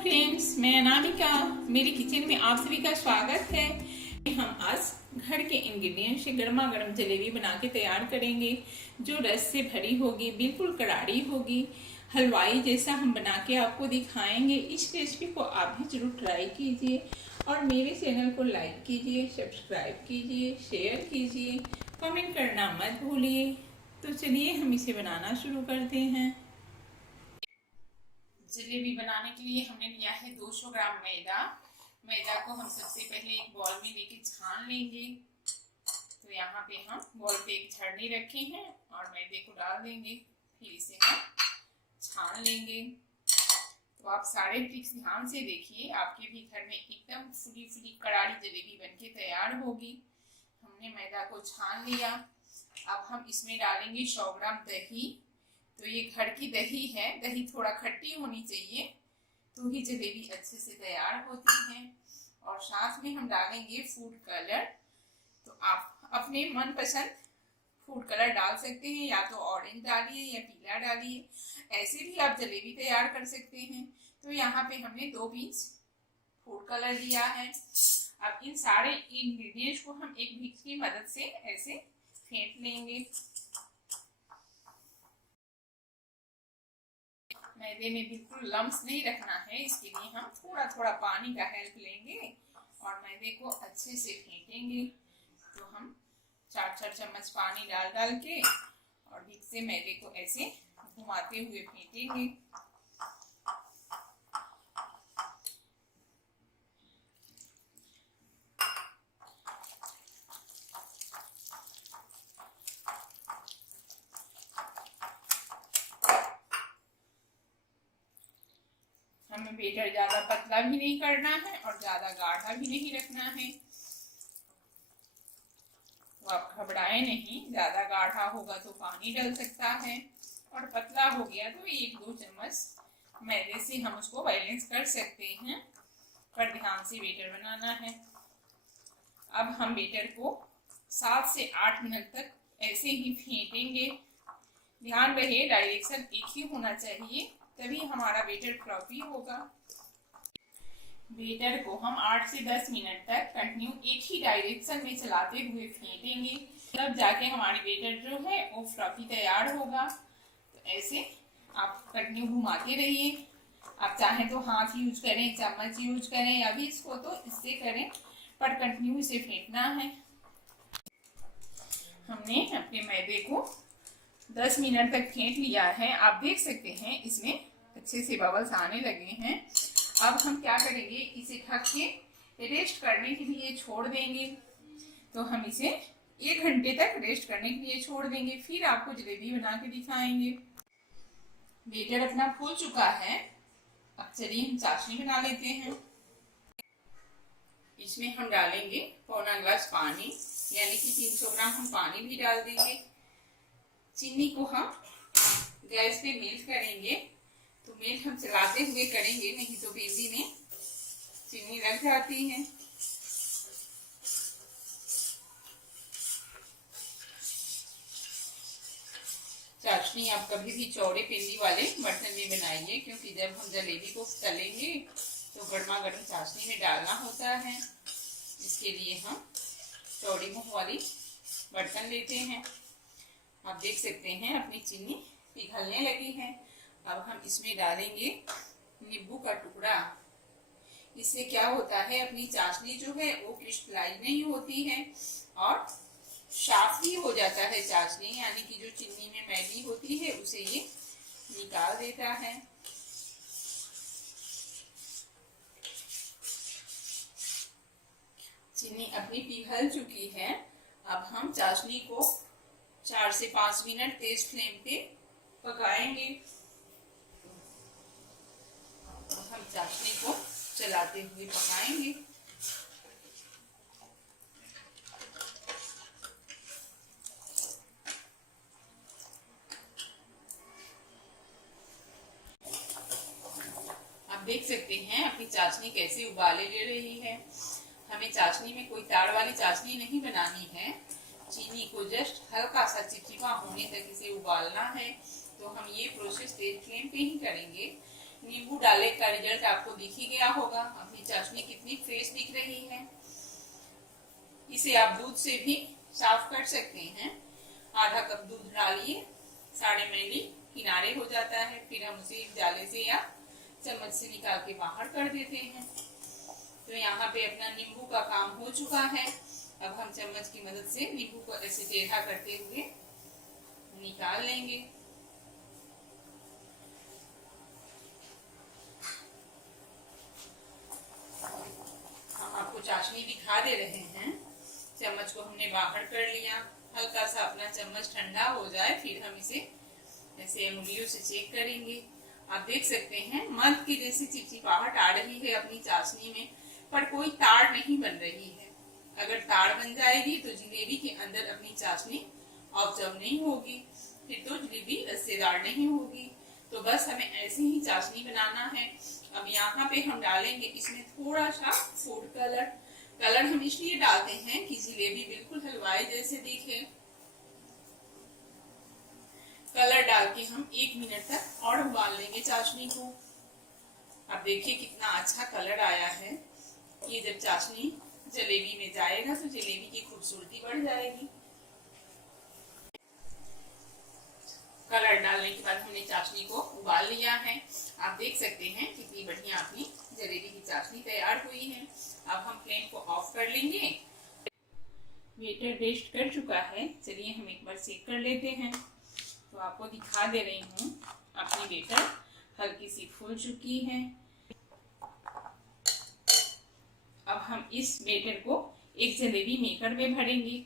Friends, मैं अनामिका। मेरे kitchen में आप सभी का स्वागत है। हम आज घर के इंग्रेडिएंट से गर्मा गर्म जलेबी बना के तैयार करेंगे, जो रस से भरी होगी, बिल्कुल करारी होगी, हलवाई जैसा हम बना के आपको दिखाएंगे। इस रेसिपी को आप भी जरूर ट्राई कीजिए और मेरे चैनल को लाइक कीजिए, सब्सक्राइब कीजिए, शेयर कीजिए, कमेंट करना मत भूलिए। तो चलिए हम इसे बनाना शुरू करते हैं। जलेबी बनाने के लिए हमने लिया है 200 ग्राम मैदा को हम सबसे पहले एक बॉल में लेके छान लेंगे। तो यहाँ पे हम बॉल पे एक छड़नी रखे हैं और मैदे को डाल देंगे, फिर इसे हम छान लेंगे। तो आप सारे ट्रिक्स ध्यान से देखिए, आपके भी घर में एकदम फुली फुली करारी जलेबी बनके तैयार होगी। हमने मैदा को छान लिया। अब हम इसमें डालेंगे 100 ग्राम दही। तो ये घर की दही है, दही थोड़ा खट्टी होनी चाहिए तो ही जलेबी अच्छे से तैयार होती है। और साथ में हम डालेंगे फूड कलर। तो आप अपने मनपसंद फूड कलर डाल सकते हैं, या तो ऑरेंज डालिए या पीला डालिए, ऐसे भी आप जलेबी तैयार कर सकते हैं। तो यहाँ पे हमने 2 पिंच फूड कलर लिया है। अब इन सारे इंग्रेडिएंट्स को हम एक विक्स की मदद से ऐसे फेंट लेंगे। मैदे में बिल्कुल लम्स नहीं रखना है, इसके लिए हम थोड़ा थोड़ा पानी का हेल्प लेंगे और मैदे को अच्छे से फेंटेंगे। तो हम 4-4 चम्मच पानी डाल डाल के और बीच से मैदे को ऐसे घुमाते हुए फेंटेंगे। हमें बेटर ज्यादा पतला भी नहीं करना है और ज्यादा गाढ़ा भी नहीं रखना है। तो आप घबराए नहीं, ज्यादा गाढ़ा होगा तो पानी डल सकता है और पतला हो गया तो 1-2 चम्मच मैदे से हम उसको बैलेंस कर सकते हैं। पर ध्यान से बेटर बनाना है। अब हम बेटर को 7 से 8 मिनट तक ऐसे ही फेंटेंगे। ध्यान रहे डायरेक्शन एक ही होना चाहिए, तभी हमारा बेटर फ्लफी होगा। बेटर को हम 8 से 10 मिनट तक कंटिन्यू एक ही डायरेक्शन में चलाते हुए फेंटेंगे, तब जाके हमारी बेटर जो है वो फ्लफी तैयार होगा। तो ऐसे आप कंटिन्यू घुमाते रहिए। आप चाहें तो हाथ यूज करें, चम्मच यूज करें, या भी इसको तो इससे करें, पर कंटिन्यू इसे फेंटना है। हमने अपने मैदे को 10 मिनट तक फेंट लिया है। आप देख सकते हैं इसमें अच्छे से बबल्स आने लगे हैं। अब हम क्या करेंगे, इसे ढक के रेस्ट करने के लिए छोड़ देंगे। तो हम इसे 1 घंटे तक रेस्ट करने के लिए छोड़ देंगे, फिर आपको जलेबी बना के दिखाएंगे। बेटर अपना फूल चुका है। अब चलिए हम चाशनी बना लेते हैं। इसमें हम डालेंगे पौना ग्लास पानी, यानी कि 300 ग्राम हम पानी भी डाल देंगे। चीनी को हम गैस पे मेल्ट करेंगे। तो मेल्ट हम चलाते हुए करेंगे, नहीं तो बेदी में चीनी लग जाती है। चाशनी आप कभी भी चौड़े पेंदी वाले बर्तन में बनाइए, क्योंकि जब हम जलेबी को तलेंगे तो गर्मा गर्म चाशनी में डालना होता है। इसके लिए हम चौड़ी मुंह वाली बर्तन लेते हैं। आप देख सकते हैं अपनी चीनी पिघलने लगी है। अब हम इसमें डालेंगे नींबू का टुकड़ा। इससे क्या होता है, अपनी चाशनी जो है वो क्रिस्टलाइज नहीं होती है और साफ ही हो जाता है चाशनी, यानी कि जो चीनी में मैदी होती है उसे ये निकाल देता है। चीनी अपनी पिघल चुकी है। अब हम चाशनी को 4 से 5 मिनट तेज फ्लेम पे पकाएंगे। हम चाशनी को चलाते हुए पकाएंगे। आप देख सकते हैं अपनी चाशनी कैसे उबाले ले रही है। हमें चाशनी में कोई ताड़ वाली चाशनी नहीं बनानी है। चीनी को जस्ट हल्का सा चिपचिपा होने तक इसे उबालना है। तो हम ये प्रोसेस तेज फ्लेम पे ही करेंगे। नींबू डाले का रिजल्ट आपको दिख ही गया होगा। अपनी चाशनी कितनी फ्रेश दिख रही है। इसे आप दूध से भी साफ कर सकते हैं। आधा कप दूध डालिए, 1.5 मिली किनारे हो जाता है, फिर हम उसे एक जाले से या चम्मच से निकाल के बाहर कर देते हैं। तो यहाँ पे अपना नींबू का काम हो चुका है। अब हम चम्मच की मदद से नींबू को ऐसे टेढ़ा करते हुए निकाल लेंगे। हम आपको चाशनी दिखा दे रहे हैं। चम्मच को हमने बाहर कर लिया। हल्का सा अपना चम्मच ठंडा हो जाए, फिर हम इसे ऐसे उंगलियों से चेक करेंगे। आप देख सकते हैं मध की जैसी चिपचिपाहट आ रही है अपनी चाशनी में, पर कोई ताड़ नहीं बन रही है। अगर ताड़ बन जाएगी तो जलेबी के अंदर अपनी चाशनी ऑब्जर्व नहीं होगी, फिर तो जलेबी रसेदार नहीं होगी। तो बस हमें ऐसे ही चाशनी बनाना है। अब यहाँ पे हम डालेंगे इसमें थोड़ा सा फूड कलर। कलर हम इसलिए डालते हैं कि जलेबी बिल्कुल हलवाई जैसे दिखे। कलर डाल के हम 1 मिनट तक और उबाल लेंगे चाशनी को। अब देखिए कितना अच्छा कलर आया है। ये जब चाशनी जलेबी में जाएगा तो जलेबी की खूबसूरती बढ़ जाएगी। कलर डालने के बाद हमने चाशनी को उबाल लिया है। आप देख सकते हैं कितनी बढ़िया अपनी जलेबी की चाशनी तैयार हुई है। अब हम फ्लेम को ऑफ कर लेंगे। बेटर रेस्ट कर चुका है, चलिए हम एक बार चेक कर लेते हैं। तो आपको दिखा दे रही हूँ, अपनी बेटर हल्की सी फूल चुकी है। अब हम इस बेटर को एक जलेबी मेकर में भरेंगे।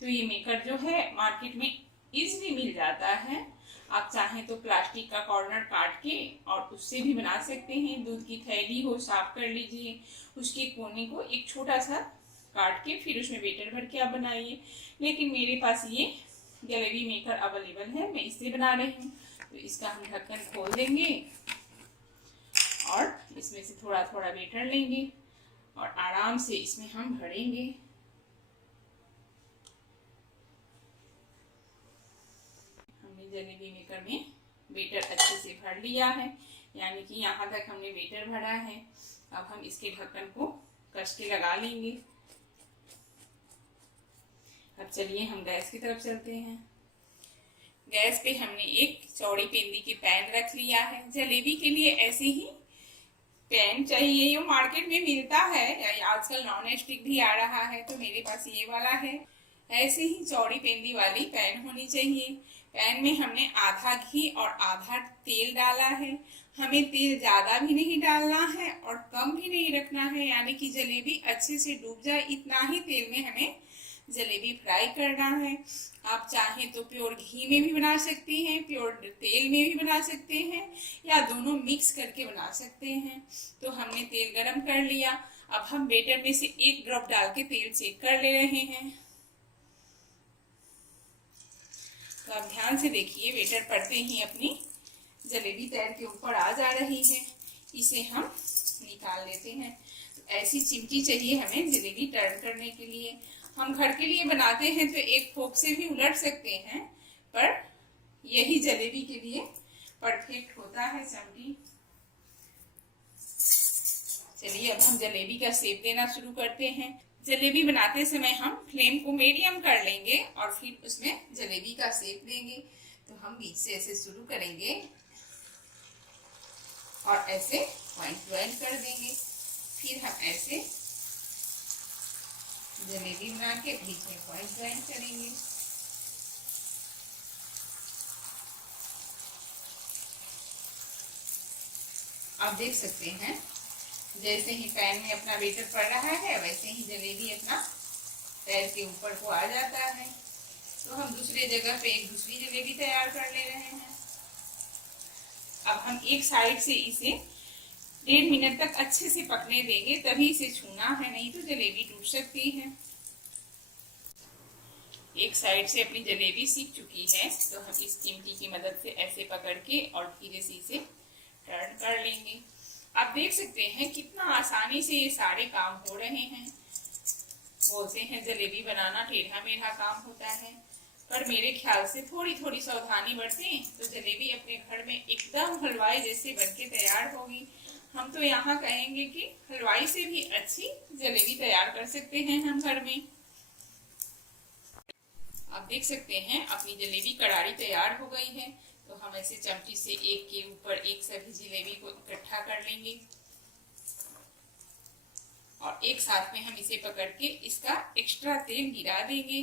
तो ये मेकर जो है मार्केट में इजीली मिल जाता है। आप चाहें तो प्लास्टिक का कॉर्नर काट के और उससे भी बना सकते हैं। दूध की थैली हो, साफ कर लीजिए, उसके कोने को एक छोटा सा काट के फिर उसमें बेटर भर के आप बनाइए। लेकिन मेरे पास ये जलेबी मेकर अवेलेबल है, मैं इससे बना रही हूँ। तो इसका हम ढक्कन खोल देंगे और इसमें से थोड़ा थोड़ा बेटर लेंगे और आराम से इसमें हम भरेंगे। हमने जलेबी मेकर में बेटर अच्छे से भर लिया है, यानी कि यहाँ तक हमने बेटर भरा है। अब हम इसके ढक्कन को कस के लगा लेंगे। अब चलिए हम गैस की तरफ चलते हैं। गैस पे हमने एक चौड़ी पेंदी की पैन रख लिया है। जलेबी के लिए ऐसे ही पैन चाहिए, ये मार्केट में मिलता है। आजकल नॉन स्टिक भी आ रहा है, तो मेरे पास ये वाला है। ऐसे ही चौड़ी पेंदी वाली पैन होनी चाहिए। पैन में हमने आधा घी और आधा तेल डाला है। हमें तेल ज्यादा भी नहीं डालना है और कम भी नहीं रखना है, यानी कि जलेबी अच्छे से डूब जाए, इतना ही तेल में हमें जलेबी फ्राई करना है। आप चाहें तो प्योर घी में भी बना सकते हैं, प्योर तेल में भी बना सकते हैं, या दोनों मिक्स करके बना सकते हैं। तो हमने तेल गरम कर लिया। अब हम बेटर में से 1 ड्रॉप डाल के तेल चेक कर ले रहे हैं। तो आप ध्यान से देखिए, बेटर पड़ते ही अपनी जलेबी तैर के ऊपर आ जा रही है। इसे हम निकाल लेते हैं। तो ऐसी चिमटी चाहिए हमें जलेबी टर्न करने के लिए। हम घर के लिए बनाते हैं तो एक फोक से भी उलट सकते हैं, पर यही जलेबी के लिए परफेक्ट होता है चमटी। चलिए अब हम जलेबी का शेप देना शुरू करते हैं। जलेबी बनाते समय हम फ्लेम को मीडियम कर लेंगे और फिर उसमें जलेबी का शेप देंगे। तो हम बीच से ऐसे शुरू करेंगे और ऐसे पॉइंट ज्वाइन कर देंगे। फिर हम ऐसे जलेबी बना के बीच में पॉइंट ज्वाइन करेंगे। आप देख सकते हैं जैसे ही पैन में अपना बेटर पड़ रहा है, वैसे ही जलेबी अपना पैर के ऊपर को आ जाता है। तो हम दूसरे जगह पे एक दूसरी जलेबी तैयार कर ले रहे हैं। अब हम एक साइड से इसे 1.5 मिनट तक अच्छे से पकने देंगे, तभी इसे छूना है, नहीं तो जलेबी टूट सकती है। एक साइड से अपनी जलेबी सीख चुकी है, तो हम इस चिमटी की मदद से ऐसे पकड़ के और धीरे से इसे टर्न कर लेंगे। आप देख सकते हैं कितना आसानी से ये सारे काम हो रहे हैं। बोलते हैं जलेबी बनाना टेढ़ा मेढ़ा काम होता है, पर मेरे ख्याल से थोड़ी थोड़ी सावधानी बरतें तो जलेबी अपने घर में एकदम हलवाई जैसी बनके तैयार होगी। हम तो यहाँ कहेंगे कि हलवाई से भी अच्छी जलेबी तैयार कर सकते हैं हम घर में। आप देख सकते हैं अपनी जलेबी करारी तैयार हो गई है। तो हम ऐसे चमची से एक के ऊपर एक सभी जलेबी को इकट्ठा कर लेंगे और एक साथ में हम इसे पकड़ के इसका एक्स्ट्रा तेल गिरा देंगे।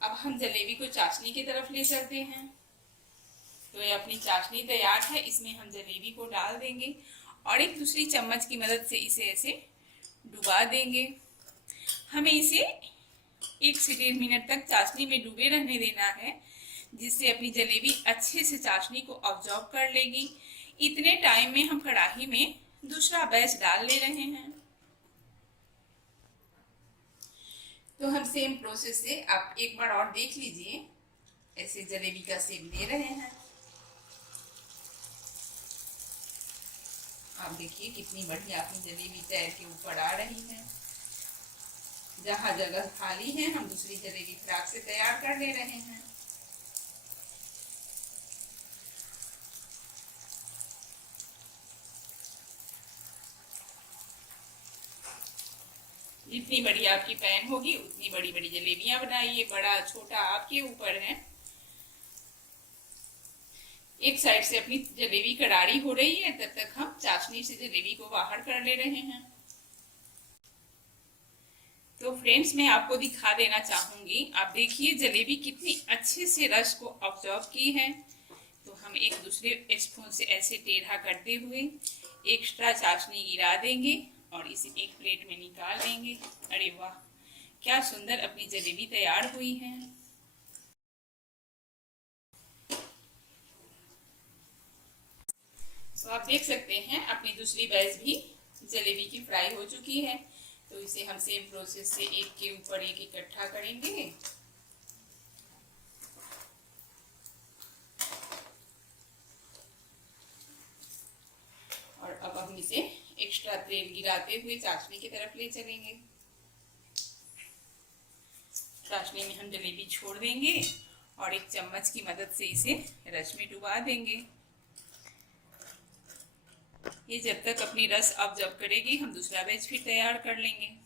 अब हम जलेबी को चाशनी की तरफ ले चलते हैं। तो ये अपनी चाशनी तैयार है, इसमें हम जलेबी को डाल देंगे और एक दूसरी चम्मच की मदद से इसे ऐसे डुबा देंगे। हमें इसे 1 से 1.5 मिनट तक चाशनी में डूबे रहने देना है, जिससे अपनी जलेबी अच्छे से चाशनी को ऑब्जॉर्व कर लेगी। इतने टाइम में हम कढ़ाई में दूसरा बैच डाल ले रहे हैं। तो हम सेम प्रोसेस से आप एक बार और देख लीजिए, ऐसे जलेबी का शेप दे रहे हैं। आप देखिए कितनी बढ़िया अपनी जलेबी तैर के ऊपर आ रही है। जहां जगह खाली है हम दूसरी जलेबी फ्राक से तैयार कर ले रहे हैं। जितनी बड़ी आपकी पैन होगी उतनी बड़ी बड़ी जलेबियां बनाइए, बड़ा छोटा आपके ऊपर है। एक साइड से अपनी जलेबी करारी हो रही है, तब तक हम चाशनी से जलेबी को बाहर कर ले रहे हैं। तो फ्रेंड्स, मैं आपको दिखा देना चाहूंगी, आप देखिए जलेबी कितनी अच्छे से रस को ऑब्जॉर्व की है। तो हम एक दूसरे स्पून से ऐसे टेढ़ा करते हुए एक्स्ट्रा चाशनी गिरा देंगे और इसे एक प्लेट में निकाल लेंगे। अरे वाह, क्या सुंदर अपनी जलेबी तैयार हुई है। तो आप देख सकते हैं अपनी दूसरी बैच भी जलेबी की फ्राई हो चुकी है। तो इसे हम सेम प्रोसेस से एक के ऊपर एक इकट्ठा करेंगे। और अब हम इसे एक्स्ट्रा तेल गिराते हुए चाशनी की तरफ ले चलेंगे। चाशनी में हम जलेबी छोड़ देंगे और एक चम्मच की मदद से इसे रस में डुबा देंगे। ये जब तक अपनी रस ऑब्जॉर्व करेगी हम दूसरा बैच फिर तैयार कर लेंगे।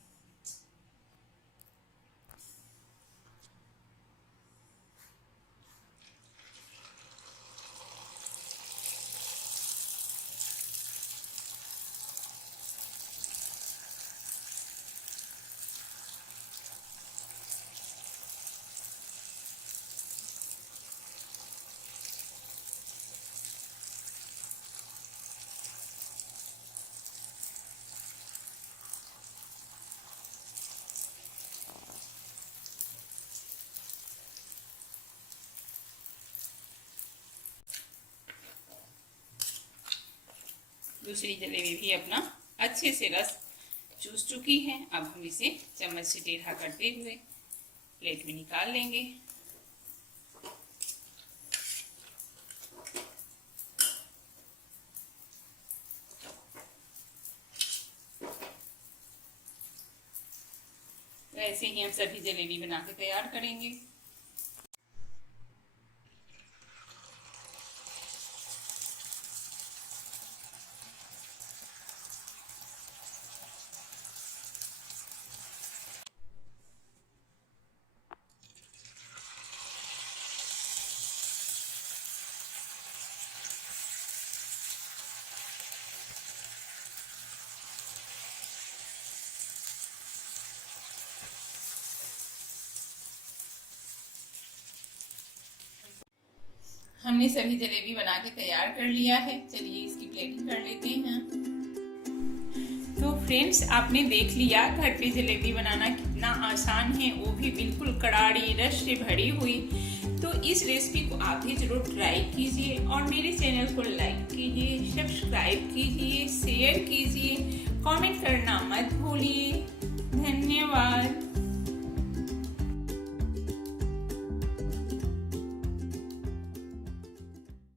दूसरी जलेबी भी अपना अच्छे से रस चूस चुकी है। अब हम इसे चम्मच से टेढ़ा करते हुए प्लेट में निकाल लेंगे। तो ऐसे ही हम सभी जलेबी बना के तैयार करेंगे। हमने सभी जलेबी बना के तैयार कर लिया है। चलिए इसकी प्लेटिंग कर लेते हैं। तो फ्रेंड्स, आपने देख लिया घर पे जलेबी बनाना कितना आसान है, वो भी बिल्कुल करारी रस से भरी हुई। तो इस रेसिपी को आप भी जरूर ट्राई कीजिए और मेरे चैनल को लाइक कीजिए, सब्सक्राइब कीजिए, शेयर कीजिए, कमेंट करना मत भूलिए। धन्यवाद।